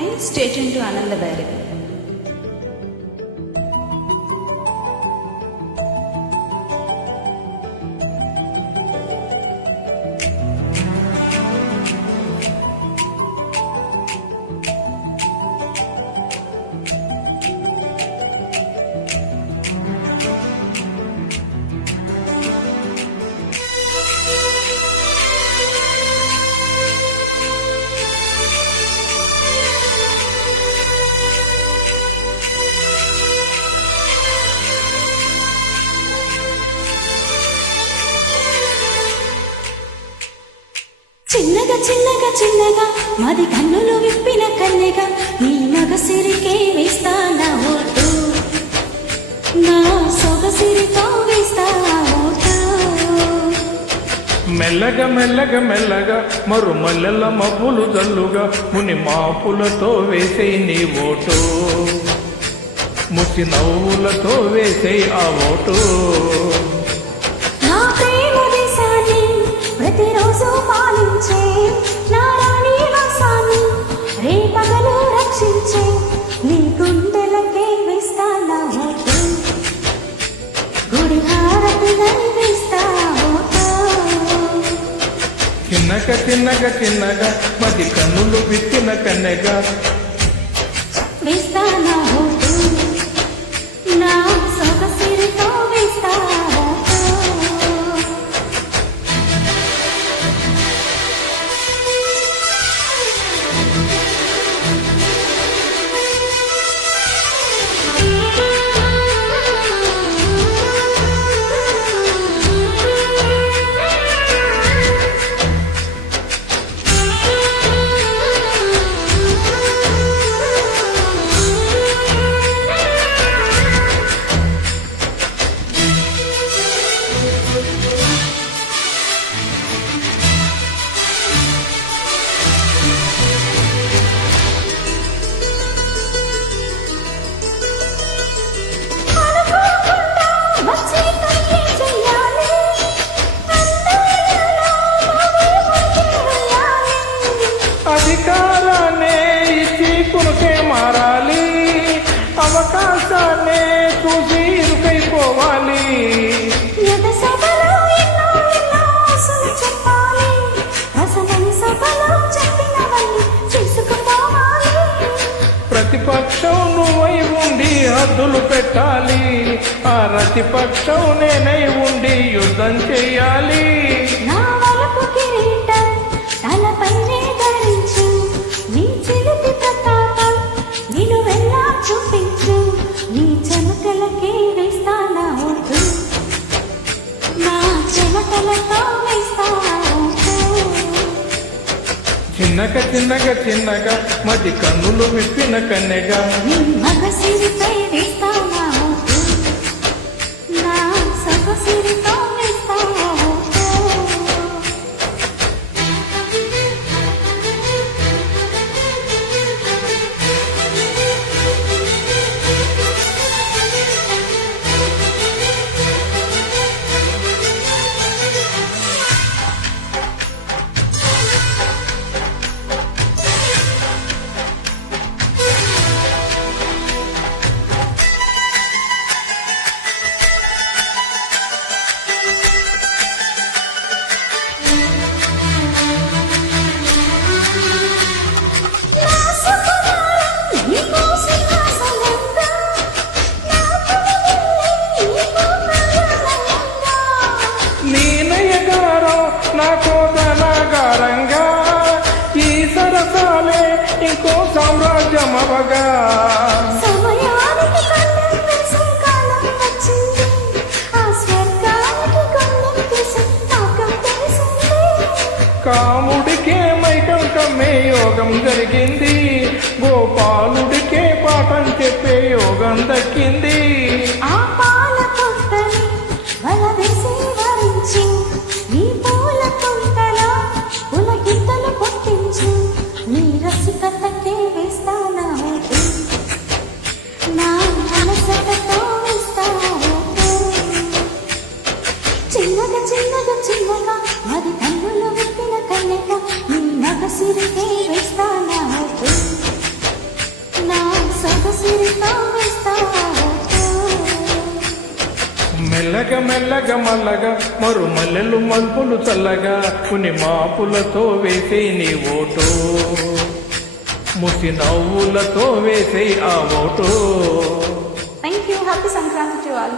Hi, stay tuned to Ananda Bhairavi. చిన్నగా చిన్నగా చిన్నగా మాది కన్నులు విప్పిన కన్నెగా నీ మగసిరికే వేస్తానా ఓటు, నా సొగసిరితో వేస్తానా ఓటు. మెల్లగా మెల్లగా మెల్లగా మరు మల్లెల మబ్బులు జల్లుగా ముని మాపులతో వేసే నీ ఓటు, ముసి నవ్వులతో వేసే ఆ ఓటు. ప్రతిరోజు పాలించే నా రాణి వాసాన్ని రేపగలు రక్షించే నీ గుండెలకే వేస్తానా ఓటు, గుడి హారతినై వేస్తా ఓటు. చిన్నగా చిన్నగా చిన్నగా మది కన్నులు విప్పిన కన్నెగా వేస్తానా ఓటు, నా సొగసిరితో వేస్తా ఓటు. అధికారాన్నే ఇచ్చి కునుకే మారాలి, అవకాశాన్నే చూసి ఇరుకైపోవాలి. ప్రతిపక్షం నువ్వై ఉండి హద్దులు పెట్టాలి, ఆ ప్రతిపక్షం నేనై ఉండి యుద్ధం చెయ్యాలి. చూపించు నీ చెమటలకే వేస్తానా ఓటు, నా చెమటలతో వేస్తానా ఓటు. చిన్నగా చిన్నగా చిన్నగా మది కన్నులు విప్పిన కన్నెగా నీ మగసిరిపై వేస్తానా ఓటు, నా సొగసిరితో వేస్తానా ఓటు. నాకో ధనాగారంగా ఈ సరసాలే ఇంకో సామ్రాజ్యం అవగా. కాముడికే మైకం కమ్మే యోగం జరిగింది, గోపాలుడికే పాఠం చెప్పే యోగం దక్కింది. నీ రసికతకే వేస్తానా ఓటు, నా మనసతో వేస్తానా ఓటు. చిన్నగా చిన్నగా చిన్నగా మరి కన్నులు విప్పిన కన్నెగా నీ మగసిరికే వేస్తానా ఓటు. మెల్లగా మెల్లగా మల్లగా మరు మల్లెలు మల్పులు చల్లగా పుని మాపులతో వేసే నీ ఓటు ముసి నవ్వులతో వేసే ఆ vote thank you. Happy Sankranti to all.